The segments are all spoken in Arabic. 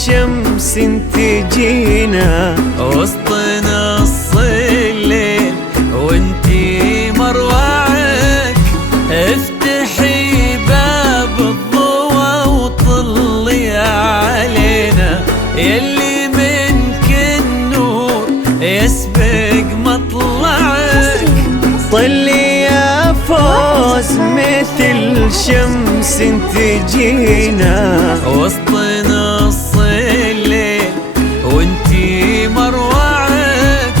الشمس تجينا وسط نص الليل وانتي مروعك، افتحي باب الضوى وطلي علينا، يلي منك النور يسبق مطلعك. طلي يا فوز مثل شمس تجينا وسط نص الليل وانتي مروعك،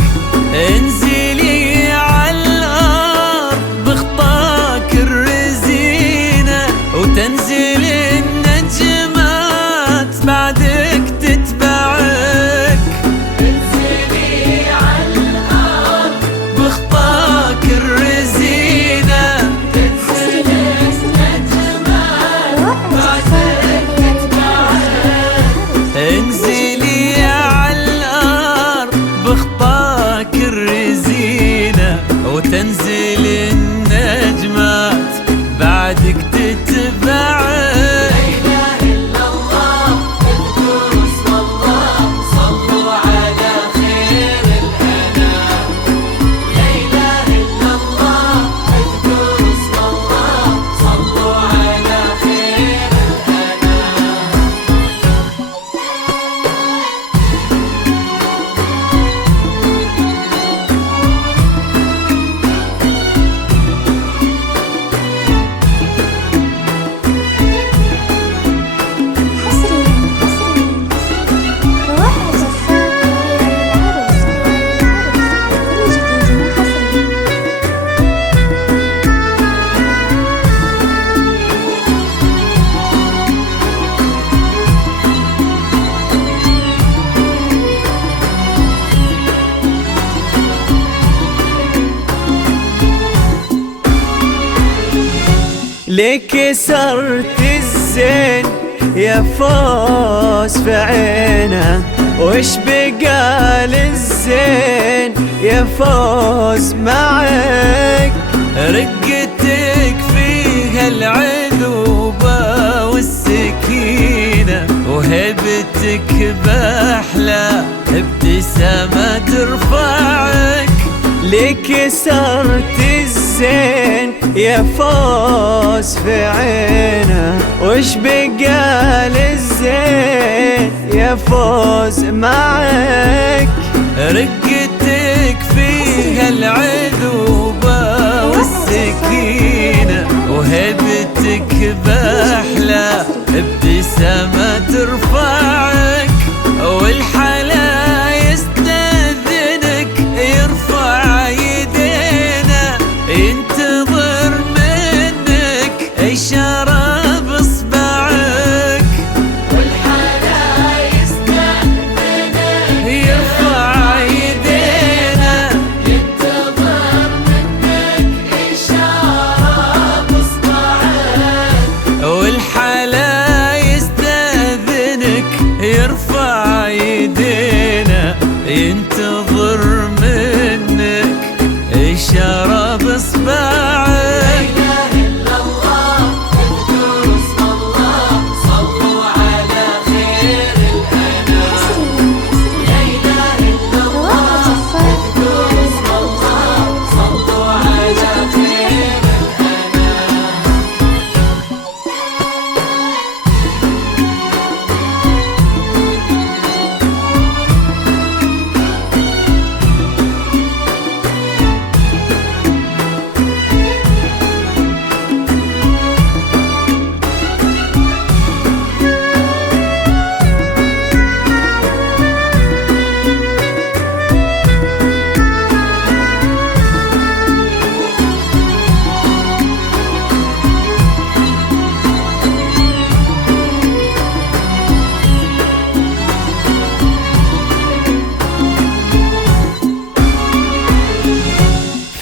انزلي عالارض بخطاك الرزينة، وتنزل النجمات بعدك تتبعك. انزلي عالارض بخطاك الرزينة، تنزل النجمات بعدك تتبعك. انزلي عالارض بخطاك الرزينة، وتنزل النجمات بعدك تتبعك. ليك سرت الزين يا فوز في عينه، وش بقى للزين يا فوز معك؟ رقتك فيها العذوبة والسكينة، وهيبتك بأحلى ابتسامة ترفعك. ليك سرت الزين يا فوز في عينه، وش بقى للزين يا فوز معك؟ رقتك فيها العذوبة والسكينة، وهيبتك بأحلى ابتسامة ترفعك. والحلا يستأذنك يرفع يدينا، ينتظر منك إشارة بإصبعك. والحلا يستأذنك يرفع يدينا، ينتظر منك إشارة بإصبعك. والحلا يستأذنك يرفع يدينا، ينتظر منك إشارة بإصبعك.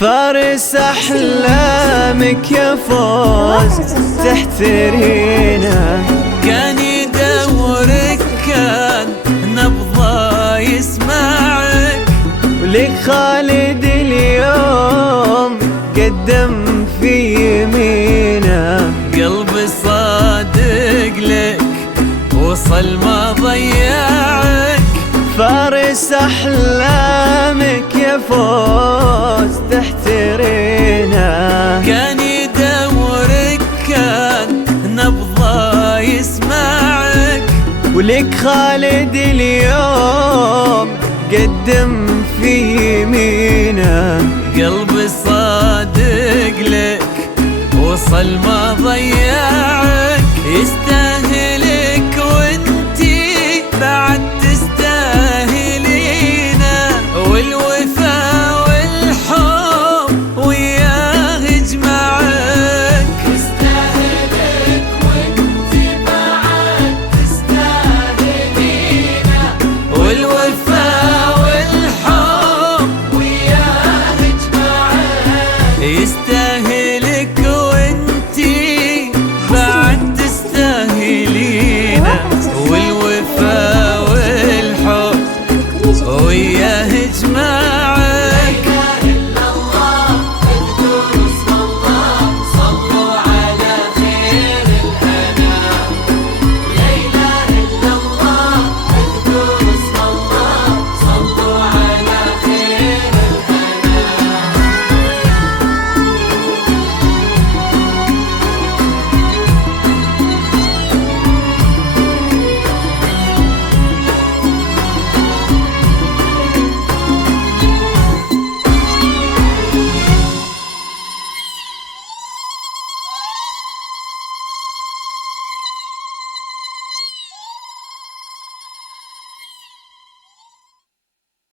فارس أحلامك يا فوز تحترينا، كان يدورك كان نبضه يسمعك. ولك خالد اليوم قدم في يمينه، قلبي صادق لك وصل ما ضيع فارس أحلامك يا فوز تحترينا. كان يدورك كان نبضه يسمعك، ولك خالد اليوم قدم في يمينه. قلبي صادق لك وصل ما ضيعك.